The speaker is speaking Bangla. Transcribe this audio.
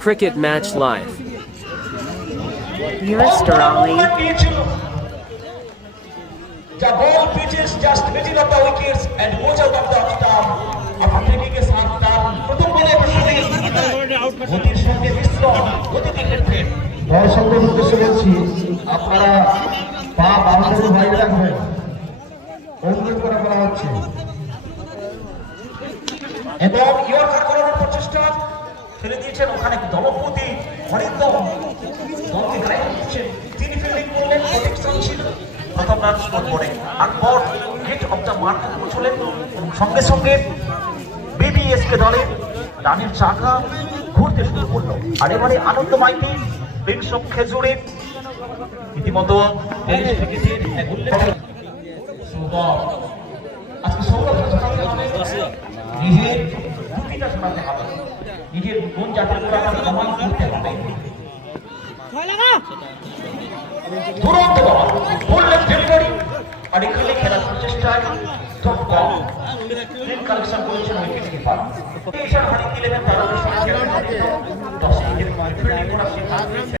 Cricket match live. Yours truly. The ball pitches just middle of the wickets and goes out of the stump after taking a shot down. প্রথম বলে গতির সঙ্গে মিশ্রণ গতিতে খেলছেন। দর্শকদের উদ্দেশ্যে বলছি, আপনারা পা বাউন্ডারি বাইরে রাখবেন। অনুরোধ করা হচ্ছে এবং ইয়র্কার করানোর প্রচেষ্টা ফেলে দিয়েছেন ওখানে দলপতি হরিদম দলকে গায়ে দিচ্ছেন। তিনি ফিল্ডিং করলেন, প্রোটেকশন ছিল। প্রথম রান স্কোর করে আকবর হিট অফ দ্য মার্ক পৌঁছলেন এবং সঙ্গে সঙ্গে বিবিএসকে দলে রানের চাকা ঘুরতে শুরু করলো। আর এবারে আনন্দ মাইতি প্রিন্স অফ খেজুরে রীতিমতো আজকে সৌরভ শোনাতে হবে, নিজের যুক্তিটা শোনাতে হবে, নিজের কোন জাতের প্রমাণ করতে হবে। দুরন্ত বল বললেন ডেলিভারি আর এখানে খেলার প্রচেষ্টায় ডট কম কালেকশন করেছেন উইকেট কিপার। এই হারিয়ে দিলেন তারা 10 উইকেট ফিল্ডিং করার সিদ্ধান্ত।